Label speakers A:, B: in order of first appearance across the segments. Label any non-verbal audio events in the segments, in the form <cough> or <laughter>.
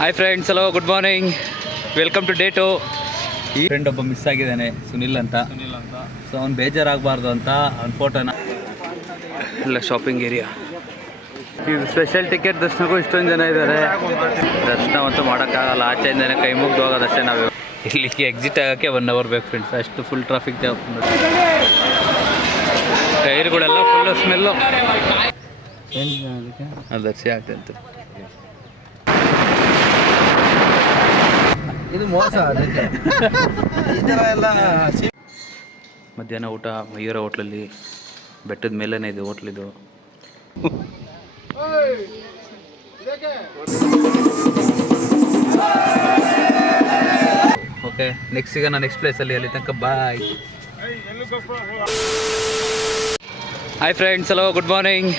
A: Hi friends hello good morning welcome to day two ಈ friend ಒಬ್ಬ miss ಆಗಿದ್ದಾನೆ ಸುನಿಲ್ ಅಂತ. ಸುನಿಲ್ ಅಂತ. ಸೊ ಅವ್ನು ಬೇಜಾರಾಗಬಾರ್ದು ಅಂತ ಅವ್ನ ಫೋಟೋನ ಇಲ್ಲ ಶಾಪಿಂಗ್ ಏರಿಯಾ ಇದು ಸ್ಪೆಷಲ್ ಟಿಕೆಟ್ ದರ್ಶನಕ್ಕೂ ಇಷ್ಟೊಂದು ಜನ ಇದ್ದಾರೆ ದರ್ಶನ ಅಂತೂ ಮಾಡೋಕ್ಕಾಗಲ್ಲ. ಆಚೆಯಿಂದನೇ ಕೈ ಮುಗ್ದು ಹೋಗೋದಷ್ಟೇ ನಾವು. ಇಲ್ಲಿಗೆ ಎಕ್ಸಿಟ್ ಆಗೋಕ್ಕೆ ಒನ್ ಅವರ್ ಬೇಕು ಫ್ರೆಂಡ್ಸ್ ಅಷ್ಟು ಫುಲ್ ಟ್ರಾಫಿಕ್ ಜಾಮ್ ಟೈರ್ಗಳೆಲ್ಲ ಫುಲ್ಲು ಸ್ಮೆಲ್ಲು ಅದು ದರ್ಶಿ ಆಗ್ತಂತೆ
B: ಇದು ಮೋಸ ಎಲ್ಲ
A: ಮಧ್ಯಾಹ್ನ ಊಟ, ಮಯೂರ ಹೋಟ್ಲಲ್ಲಿ, ಬೆಟ್ಟದ ಮೇಲೇ ಇದೆ ಹೋಟ್ಲಿದು. ಓಕೆ ನೆಕ್ಸ್ಟ್ ಸಿಗೋಣ ನೆಕ್ಸ್ಟ್ ಪ್ಲೇಸಲ್ಲಿ ಅಲ್ಲಿ ತನಕ bye hi friends hello good morning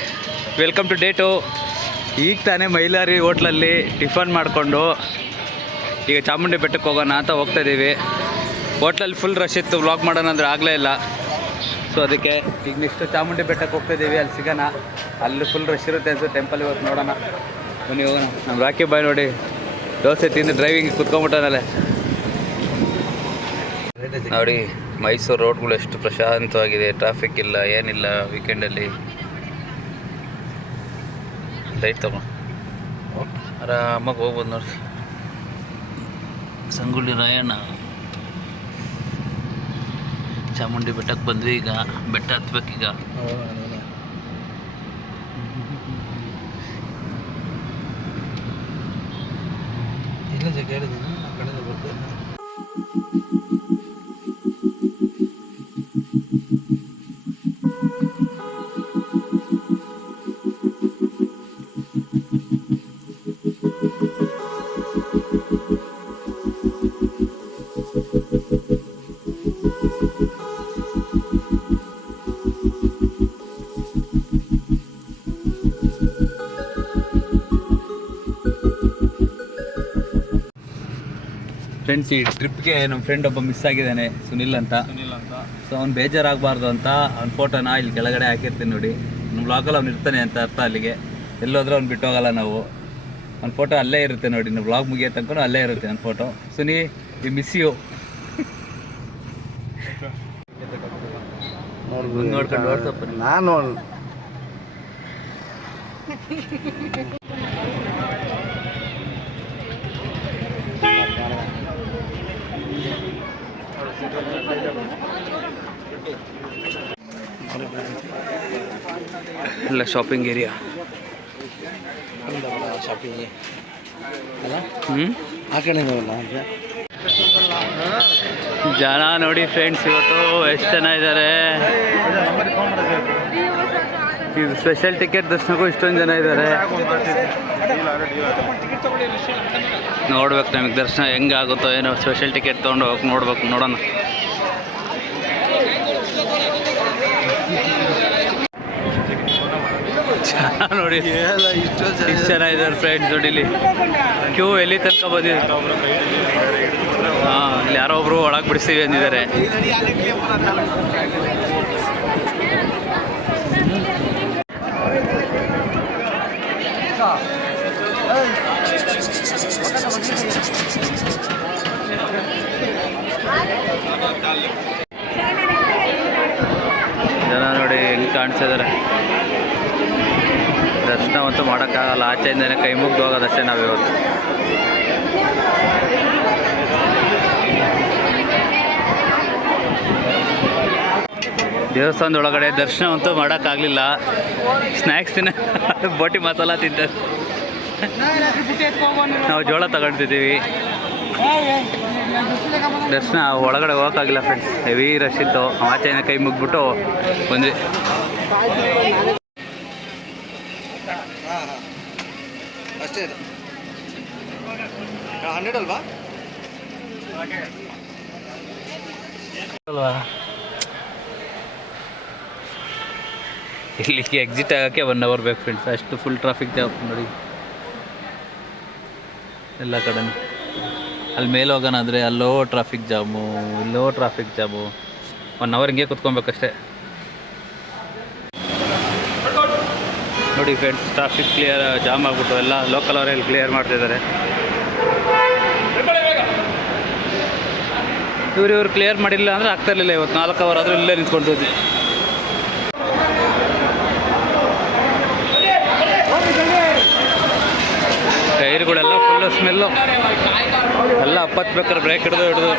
A: welcome to day two ಈಗ ತಾನೇ ಮೈಲಾರಿ ಹೋಟ್ಲಲ್ಲಿ ಟಿಫನ್ ಮಾಡಿಕೊಂಡು ಈಗ ಚಾಮುಂಡಿ ಬೆಟ್ಟಕ್ಕೆ ಹೋಗೋಣ ಅಂತ ಹೋಗ್ತಾ ಇದ್ದೀವಿ. ಹೋಟ್ಲಲ್ಲಿ ಫುಲ್ ರಶ್ ಇತ್ತು ವ್ಲಾಗ್ ಮಾಡೋಣ ಅಂದರೆ ಆಗಲೇ ಇಲ್ಲ. ಸೊ ಅದಕ್ಕೆ ಈಗ ನೆಕ್ಸ್ಟ್ ಚಾಮುಂಡಿ ಬೆಟ್ಟಕ್ಕೆ ಹೋಗ್ತಾ ಇದ್ದೀವಿ, ಅಲ್ಲಿ ಸಿಗೋಣ. ಅಲ್ಲಿ ಫುಲ್ ರಶ್ ಇರುತ್ತೆ ಅನ್ಸುತ್ತೆ ಟೆಂಪಲ್ ಇವತ್ತು ನೋಡೋಣ. ಬನ್ನಿ ಹೋಗೋಣ. ನಮ್ಮ ರಾಕಿ ಬಾಯ್ ನೋಡಿ. ದೋಸೆ ತಿಂದು ಡ್ರೈವಿಂಗ್ ಕುತ್ಕೊಂಬಿಟ್ಟನಲ್ಲೇ ನೋಡಿ, ಮೈಸೂರು ರೋಡ್ಗಳು ಎಷ್ಟು ಪ್ರಶಾಂತವಾಗಿದೆ. ಟ್ರಾಫಿಕ್ ಇಲ್ಲ, ಏನಿಲ್ಲ ವೀಕೆಂಡಲ್ಲಿ ಲೈಟ್ ತಗೋ. ಆರಾಮಾಗಿ ಹೋಗ್ಬೋದು ನೋಡಿ. ಸಂಗೊಳ್ಳಿ ರಾಯಣ್ಣ. ಚಾಮುಂಡಿ ಬೆಟ್ಟಕ್ಕೆ ಬಂದ್ವಿ ಈಗ ಬೆಟ್ಟ ಹತ್ಬೇಕೀಗ
B: ಇಲ್ಲ ಜಗ ಹೇಳಿದ್ದೀನಿ ಆ ಕಡೆಯಿಂದ ಬರ್ತೀನಿ.
A: ಫ್ರೆಂಡ್ಸ್ ಈ ಟ್ರಿಪ್ಗೆ ನಮ್ಮ ಫ್ರೆಂಡ್ ಒಬ್ಬ ಮಿಸ್ ಆಗಿದ್ದಾನೆ ಸುನಿಲ್ ಅಂತ.
B: ಸುನಿಲ್ ಅಂತ
A: ಸೊ ಅವ್ನು ಬೇಜಾರಾಗಬಾರ್ದು ಅಂತ ಅವ್ನ ಫೋಟೋನ ಇಲ್ಲಿ ಕೆಳಗಡೆ ಹಾಕಿರ್ತೀನಿ ನೋಡಿ. ನಮ್ಮ ಬ್ಲಾಗಲ್ಲಿ ಅವ್ನು ಇರ್ತಾನೆ ಅಂತ ಅರ್ಥ ಅಲ್ಲಿಗೆ. ಎಲ್ಲೋದ್ರೂ ಅವ್ನು ಬಿಟ್ಟೋಗಲ್ಲ ನಾವು. ಅವ್ನ ಫೋಟೋ ಅಲ್ಲೇ ಇರುತ್ತೆ ನೋಡಿ ನಮ್ಮ ಬ್ಲಾಗ್ ಮುಗಿಯೋ ತನಕ ಅಲ್ಲೇ ಇರುತ್ತೆ ಅವ್ನ ಫೋಟೋ ಸುನಿ ಈ ಮಿಸ್ ಯು ನೋಡ್ಕೊಂಡು
B: ನಾನು
A: ಇಲ್ಲ ಶಾಪಿಂಗ್ ಏರಿಯಾ
B: ಶಾಪಿಂಗ್
A: ಹ್ಞೂ
B: ಆ ಕಡೆ
A: ಜನ ನೋಡಿ ಫ್ರೆಂಡ್ಸ್ ಇವತ್ತು, ಎಷ್ಟು ಜನ ಇದ್ದಾರೆ ಇದು ಸ್ಪೆಷಲ್ ಟಿಕೆಟ್ ದರ್ಶನಕ್ಕೂ ಇಷ್ಟೊಂದು ಜನ ಇದ್ದಾರೆ ನೋಡ್ಬೇಕು ನಮಗೆ ದರ್ಶನ ಹೆಂಗಾಗುತ್ತೋ ಏನೋ ಸ್ಪೆಷಲ್ ಟಿಕೆಟ್ ತೊಗೊಂಡು ಹೋಗಿ ನೋಡ್ಬೇಕು ನೋಡೋಣ. ನೋಡಿ.
B: ಇಷ್ಟು
A: ಇಷ್ಟು ಜನ ಇದ್ದಾರೆ ಫ್ರೆಂಡ್ಸ್ ನೋಡಿ ಇಲ್ಲಿ ಕ್ಯೂ ಎಲ್ಲಿ ತನಕ ಬಂದಿದೆ? ಹಾಂ ಇಲ್ಲಿ ಯಾರೋ ಒಬ್ರು ಒಳಗೆ ಬಿಡಿಸ್ತೀವಿ ಅಂದಿದ್ದಾರೆ. ಜನ ನೋಡಿ ಹೆಂಗೆ ದರ್ಶನ ಅಂತೂ ಮಾಡೋಕ್ಕಾಗಲ್ಲ. ಆಚೆಯಿಂದನೇ ಕೈ ಮುಗ್ದು ಹೋಗೋದಷ್ಟೇ ನಾವು ಇವತ್ತು ದೇವಸ್ಥಾನದ ಒಳಗಡೆ ದರ್ಶನ ಅಂತೂ ಮಾಡೋಕ್ಕಾಗಲಿಲ್ಲ. ಸ್ನ್ಯಾಕ್ಸ್ ತಿನ್ನ <laughs> ಬೋಟಿ ಮಸಾಲ ತಿಂತ ನಾವು ಜೋಳ ತಗೊಳ್ತಿದ್ದೀವಿ ದರ್ಶನ ಒಳಗಡೆ ಹೋಗೋಕ್ಕಾಗಿಲ್ಲ ಫ್ರೆಂಡ್ಸ್ ಹೆವಿ ರಶ್ ಇತ್ತು. ಆಚೆನ ಕೈ ಮುಗ್ಬಿಟ್ಟು ಬಂದ್ವಿ.
B: ಅಷ್ಟೇ ಹಂಡ್ರೆಡ್ ಅಲ್ವಾ?
A: ಅಲ್ವಾ? ಇಲ್ಲಿಗೆ ಎಕ್ಸಿಟ್ ಆಗೋಕ್ಕೆ ಒನ್ ಅವರ್ ಬೇಕು ಫ್ರೆಂಡ್ಸ್ ಅಷ್ಟು ಫುಲ್ ಟ್ರಾಫಿಕ್ ಜಾಮ್ ನೋಡಿ. ಎಲ್ಲ ಕಡೆ ಅಲ್ಲಿ ಮೇಲೆ ಹೋಗೋಣ ಅಲ್ಲೋ ಟ್ರಾಫಿಕ್ ಜಾಮು ಇಲ್ಲೋ ಟ್ರಾಫಿಕ್ ಜಾಮು ಒನ್ ಅವರ್ ಹಿಂಗೆ ಕುತ್ಕೊಬೇಕಷ್ಟೇ. ನೋಡಿ ಫ್ರೆಂಡ್ಸ್ ಟ್ರಾಫಿಕ್ ಕ್ಲಿಯರ್ ಜಾಮ್ ಆಗಿಬಿಟ್ಟು ಎಲ್ಲ ಲೋಕಲ್ ಅವರೇ ಇಲ್ಲಿ ಕ್ಲಿಯರ್ ಮಾಡ್ತಿದ್ದಾರೆ ಇವ್ರು ಇವ್ರು ಕ್ಲಿಯರ್ ಮಾಡಿಲ್ಲ ಅಂದರೆ ಆಗ್ತಾ ಇರಲಿಲ್ಲ ಇವತ್ತು. ನಾಲ್ಕು ಅವರ್ ಆದರೂ ಇಲ್ಲೇ ನಿಂತ್ಕೊಂಡಿದ್ವಿ ಟೈರ್ಗಳೆಲ್ಲ ಸ್ಮೆಲ್ಲು. ಎಲ್ಲ ಅಪ್ಪತ್ತು ಬೇಕಾದ್ರೆ ಬ್ರೇಕ್ ಹಿಡಿದು ಹಿಡಿದು.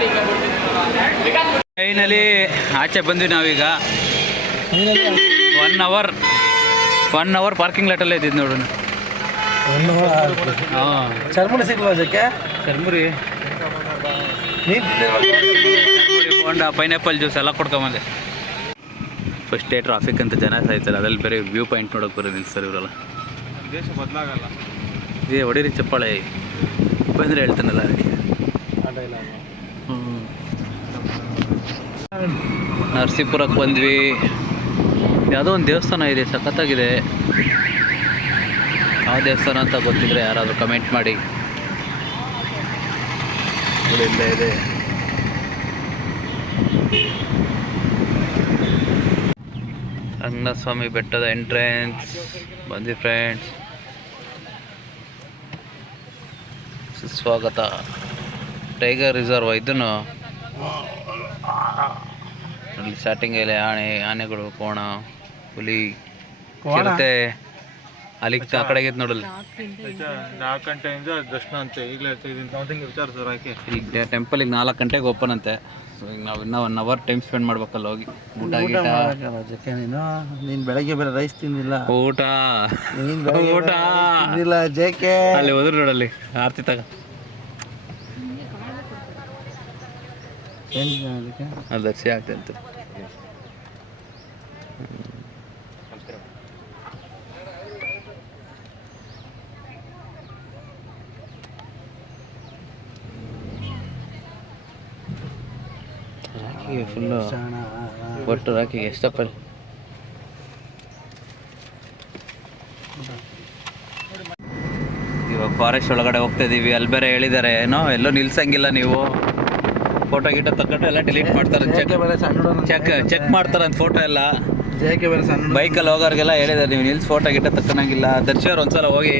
A: ಟ್ರೈನಲ್ಲಿ ಆಚೆ ಬಂದ್ವಿ ನಾವೀಗ. One hour one hour parking ಲಾಟಲ್ಲೇ ಇದ್ದಿದ್ದು ನೋಡೋಣ ಹಾಂ.
B: ಸಿಗ್ಲ ಸಿಗ್ಲಾ ಅದಕ್ಕೆ?
A: ಚರ್ಮುರಿ ಚರ್ಮುರಿ ಬೋಂಡ ಪೈನಾಪಲ್ ಜ್ಯೂಸ್ ಎಲ್ಲ ಕೊಡ್ಕೊಂಬಂದೆ. ಏ ಟ್ರಾಫಿಕ್ ಅಂತ ಜನ ಸಾಯ್ತಾರೆ. ಅದ್ರಲ್ಲಿ ಬೇರೆ ವ್ಯೂ ಪಾಯಿಂಟ್ ನೋಡೋಕೆ ಬರೋದಿಲ್ಲ ಸರ್ ಇವರೆಲ್ಲ.
B: ದೇಶ ಬದಲಾಗಲ್ಲ.
A: ಇದೇ ಹೊಡೀರಿ ಚಪ್ಪಾಳೆ. ಬಂದರೆ ಹೇಳ್ತಾನಲ್ಲ ಅದಕ್ಕೆ. ನರಸೀಪುರಕ್ಕೆ ಬಂದ್ವಿ. ಯಾವುದೋ ಒಂದು ದೇವಸ್ಥಾನ ಇದೆ ಸಖತ್ತಾಗಿದೆ. ಯಾವ ದೇವಸ್ಥಾನ ಅಂತ ಗೊತ್ತಿದ್ರೆ ಯಾರಾದರೂ ಕಮೆಂಟ್ ಮಾಡಿ. ಇದೆ. ಅಣ್ಣ ಸ್ವಾಮಿ ಬೆಟ್ಟದ ಎಂಟ್ರೆನ್ಸ್ ಬಂದಿ ಫ್ರೆಂಡ್ಸ್ ಸುಸ್ವಾಗತ. ಟೈಗರ್ ರಿಸರ್ವ್ ಇದನ್ನು ಅಲ್ಲಿ ಸ್ಟಾರ್ಟಿಂಗಲ್ಲಿ ಆನೆ ಆನೆಗಳು ಕೋಣ ಹುಲಿ ಚಿರತೆ ಅಲ್ಲಿ ಆ ಕಡೆಗೆ ನೋಡಲ್ಲ.
B: ನಾಲ್ಕು ಗಂಟೆಯಿಂದ ದರ್ಶನ ಅಂತೆ. ಈಗಲೇ ಇದೀನಿ. ಸಮಥಿಂಗ್ ಸರ್ ಆಕೆ
A: ಈಗ ಟೆಂಪಲಿಗೆ ನಾಲ್ಕು ಗಂಟೆಗೆ ಓಪನ್ ಅಂತೆ. ಸೊ ಈಗ ನಾವು ಇನ್ನೂ ಒನ್ ಅವರ್ ಟೈಮ್ ಸ್ಪೆಂಡ್ ಮಾಡ್ಬೇಕಲ್ಲ ಹೋಗಿ. ಊಟ ಗೀಟ.
B: ಜಕ್ಕೆ ನೀನು? ನೀನು ಬೆಳಗ್ಗೆ ಬೇರೆ ರೈಸ್ ತಿಂದಿಲ್ಲ.
A: ಊಟ.
B: ನೀನು
A: ಊಟ.
B: ತಿಂದಿಲ್ಲ ಕೆ
A: ಅಲ್ಲಿ ಹೋದ್ರು ನೋಡಲ್ಲಿ ಆರ್ತಿ ತಗ.
B: ಏನು ಅದಕ್ಕೆ?
A: ಅಲ್ಲಿ ರಾಖಿಗೆ ಫುಲ್ಲು ಒಟ್ಟು ರಾಖಿಗೆ ಎಷ್ಟಪ್ಪಲ್ಲಿ ಇವಾಗ ಫಾರೆಸ್ಟ್ ಒಳಗಡೆ ಹೋಗ್ತಾ ಇದ್ದೀವಿ ಅಲ್ಲಿ ಬೇರೆ ಹೇಳಿದ್ದಾರೆ ಏನೋ ಎಲ್ಲೂ ನಿಲ್ಸಂಗಿಲ್ಲ ನೀವು. ಫೋಟೋ ಗೀಟೋ ತಗೊಂಡು ಎಲ್ಲ ಡಿಲೀಟ್ ಮಾಡ್ತಾರೆ. ಚೆಕ್ ಚೆಕ್ ಚೆಕ್ ಮಾಡ್ತಾರೆ ಅಂತ ಫೋಟೋ ಎಲ್ಲ. ಬೈಕಲ್ಲಿ ಹೋಗೋರಿಗೆಲ್ಲ ಹೇಳಿದ್ದಾರೆ ನೀವು ನಿಲ್ಸಿ ಫೋಟೋ ಗಿಟ್ಟ ತಕ್ಕನಾಗಿಲ್ಲ ದರ್ಶಿಯವ್ರು ಒಂದ್ಸಲ ಹೋಗಿ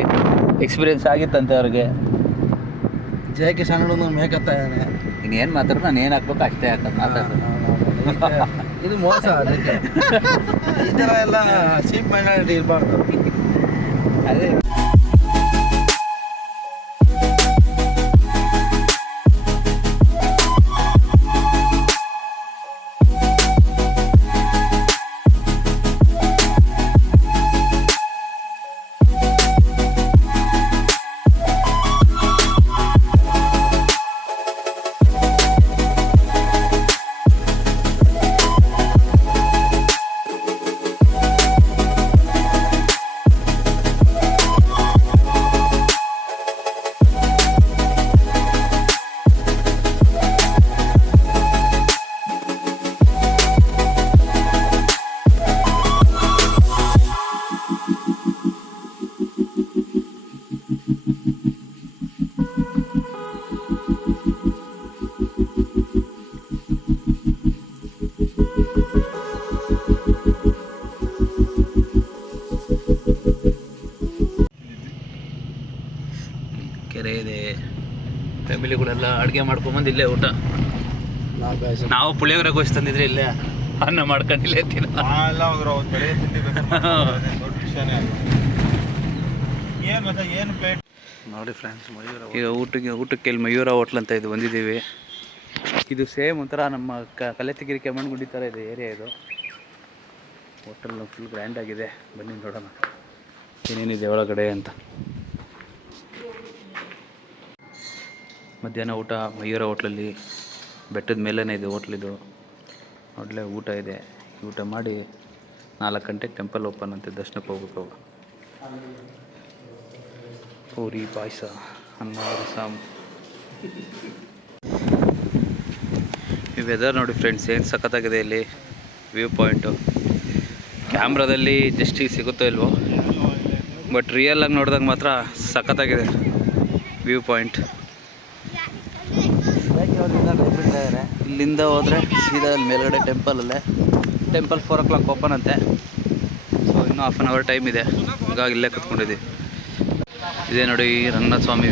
A: ಎಕ್ಸ್ಪೀರಿಯನ್ಸ್ ಆಗಿತ್ತಂತೆ ಅವ್ರಿಗೆ.
B: ಜೇಕೆ ಸಣ್ಣ ಹುಡುಗನ
A: ಇನ್ನೇನು ಮಾತಾಡೋ ನಾನು ಏನು ಹಾಕ್ಬೇಕು ಅಷ್ಟೇ ಹಾಕೋದು ಮಾತಾಡೋದು
B: ಇದು ಮೋಸ ಅದಕ್ಕೆ. ಈ ಥರ ಎಲ್ಲ ಚೀಪ್ ಮೈನಾರಿಟಿ ಇರಬಾರ್ದು.
A: ಅದೇ. ಅಡುಗೆ ಮಾಡ್ಕೊಂಬಂದು ಇಲ್ಲೇ ಊಟ. ನಾವು ಪುಳಿಯೋಗರೆ ಗೋಸ್ ತಂದಿದ್ರೆ ಇಲ್ಲೇ ಅನ್ನ ಮಾಡ್ಕೊಂಡು ಇಲ್ಲೇ ತಿನ್ನ. <laughs>
B: ನೋಡಿ ಫ್ರೆಂಡ್ಸ್ ಮಯೂರ
A: ಈಗ ಊಟಕ್ಕೆ ಊಟಕ್ಕೆ ಇಲ್ಲಿ ಮಯೂರ ಹೋಟ್ಲ್ ಅಂತ ಇದು ಬಂದಿದ್ದೀವಿ. ಇದು ಸೇಮ್ ಒಂಥರ ನಮ್ಮ ಕ ಕಲೆತಿಗಿರಿ ಕೆಮ್ಮಣ್ಣಗುಂಡಿ ಥರ ಇದೆ ಏರಿಯಾ ಇದು. ಹೋಟೆಲ್ ಫುಲ್ ಗ್ರ್ಯಾಂಡ್ ಆಗಿದೆ. ಬನ್ನಿ ನೋಡೋಣ. ಏನೇನಿದೆ ಒಳಗಡೆ ಅಂತ. ಮಧ್ಯಾಹ್ನ ಊಟ, ಮಯೂರ ಹೋಟ್ಲಲ್ಲಿ, ಬೆಟ್ಟದ ಮೇಲೇ ಇದೆ ಹೋಟ್ಲಿದು. ಒಳ್ಳೆ ಊಟ ಇದೆ. ಊಟ ಮಾಡಿ ನಾಲ್ಕು ಗಂಟೆಗೆ ಟೆಂಪಲ್ ಓಪನ್ ಅಂತ, ದರ್ಶನಕ್ಕೆ ಹೋಗ್ಬೇಕು ಪೂರಿ, ಪಾಯಸ, ಅನ್ನ ರಸಮ್ ಈ ವೆದರ್ ನೋಡಿ ಫ್ರೆಂಡ್ಸ್ ಏನು ಸಖತ್ತಾಗಿದೆ ಇಲ್ಲಿ? ವ್ಯೂ ಪಾಯಿಂಟು ಕ್ಯಾಮ್ರಾದಲ್ಲಿ ಜಸ್ಟ್ ಈಗ ಸಿಗುತ್ತೋ ಇಲ್ವೋ? ಬಟ್ ರಿಯಲಾಗಿ ನೋಡಿದಾಗ ಮಾತ್ರ ಸಖತ್ತಾಗಿದೆ. ವ್ಯೂ ಪಾಯಿಂಟ್ ಇಲ್ಲಿಂದ ಹೋದರೆ ಸೀದಾ ಅಲ್ಲಿ ಮೇಲ್ಗಡೆ ಟೆಂಪಲಲ್ಲೇ temple four o'clock open ಅಂತೆ. ಸೊ ಇನ್ನೂ ಹಾಫ್ ಆನ್ ಅವರ್ ಟೈಮ್ ಇದೆ. ಹಾಗಾಗಿ ಇಲ್ಲೇ ಕೂತ್ಕೊಂಡಿದ್ದೀವಿ. ಇದೇ ನೋಡಿ ರಂಗನಾಥ ಸ್ವಾಮಿ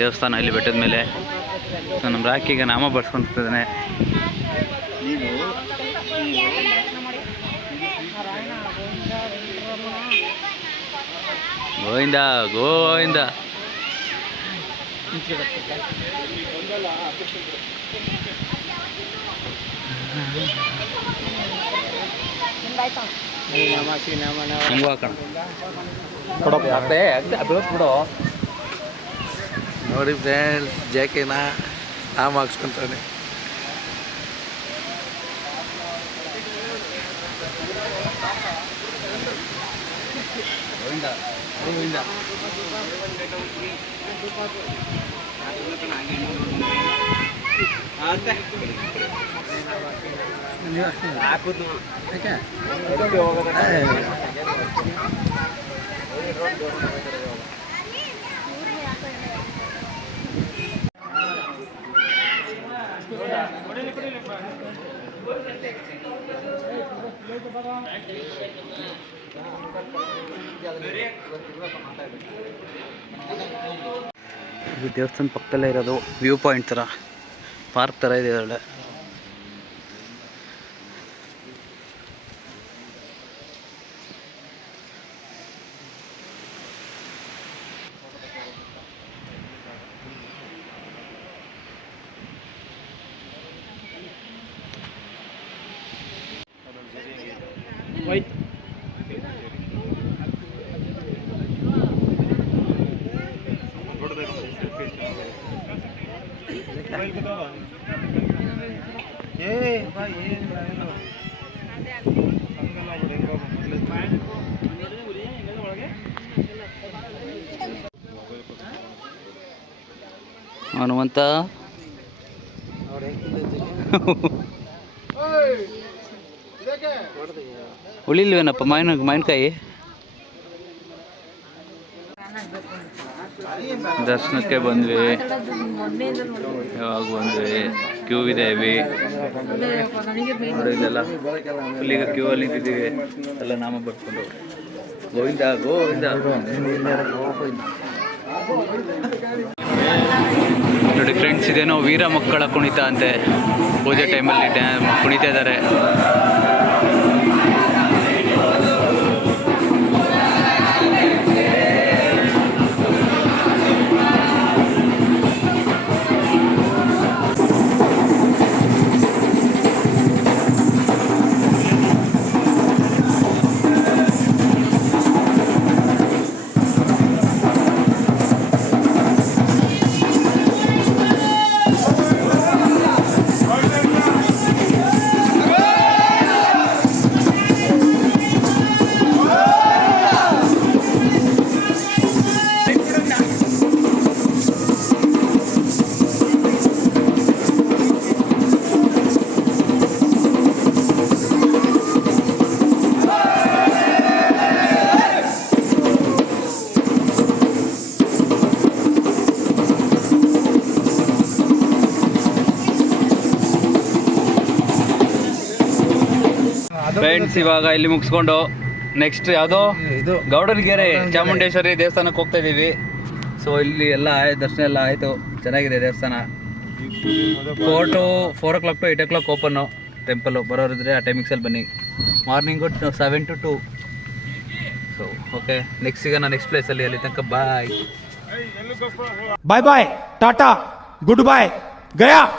A: ದೇವಸ್ಥಾನ ಇಲ್ಲಿ ಬೆಟ್ಟದ ಮೇಲೆ. ಸೊ ನಮ್ಮ ರಾಕಿಗೆ ನಾಮ ಬರ್ಸ್ಕೊಂತಿದ್ದಾನೆ ಗೋವಿಂದ ಗೋವಿಂದ.
B: ನೋಡಿ ಫ್ರೆಂಡ್ಸ್ ಜಾಕೆನ ನಾಮ ಹಾಕ್ಸ್ಕೊಂತಾನೆ
A: ಗೋವಿಂದ. ಇದು ದೇವಸ್ಥಾನ ಪಕ್ಕದಲ್ಲೇ ಇರೋದು ವ್ಯೂ ಪಾಯಿಂಟ್ ಥರ. ಪಾರ್ಕ್ ಥರ ಇದೆ ಇದರೊಳಗೆ
B: ಏ ಬಾ ಏನಿಲ್ಲ ಏನು ಹಂಗೆಲ್ಲ ಬಿಡು, ಹೆಂಗೋ ಮೊದ್ಲೇ.
A: ಹನುಮಂತ. ಉಳಿಲ್ವೇನಪ್ಪ ಮಾವಿನ ಮಾವಿನಕಾಯಿ ದರ್ಶನಕ್ಕೆ ಬಂದ್ವಿ. ಯಾವಾಗ ಬಂದ್ವಿ? ಕ್ಯೂ ಇದೆ ಈಗ ಕ್ಯೂ ಅಲ್ಲಿ ನಿಂತಿದ್ದೀವಿ. ಎಲ್ಲ ನಾಮ ಬರ್ಕೊಂಡು. ಗೋವಿಂದ ಗೋವಿಂದ. ನೋಡಿ ಫ್ರೆಂಡ್ಸ್ ಇದೇನೋ ವೀರ ಮಕ್ಕಳ ಕುಣಿತ ಅಂತೆ. ಪೂಜೆ ಟೈಮಲ್ಲಿ ಡ್ಯಾ ಕುಣಿತಾ ಇದ್ದಾರೆ. ಫ್ರೆಂಡ್ಸ್ ಇವಾಗ ಇಲ್ಲಿ ಮುಗಿಸ್ಕೊಂಡು ನೆಕ್ಸ್ಟ್ ಯಾವುದೋ?
B: ಇದು
A: ಗೌಡನಗೆರೆ ಚಾಮುಂಡೇಶ್ವರಿ ದೇವಸ್ಥಾನಕ್ಕೆ ಹೋಗ್ತಾ ಇದ್ದೀವಿ ಸೊ ಇಲ್ಲಿ ಎಲ್ಲ ದರ್ಶನ ಎಲ್ಲ ಆಯಿತು. ಚೆನ್ನಾಗಿದೆ ದೇವಸ್ಥಾನ. Four to four o'clock to eight o'clock open temple ಬರೋರಿದ್ರೆ ಆ ಟೈಮಿಂಗ್ಸಲ್ಲಿ ಬನ್ನಿ. Morning seven to two so okay next ಈಗ ನಾನು ನೆಕ್ಸ್ಟ್ ಪ್ಲೇಸಲ್ಲಿ ಅಲ್ಲಿ ತನಕ. Bye
C: bye bye tata good bye Gaya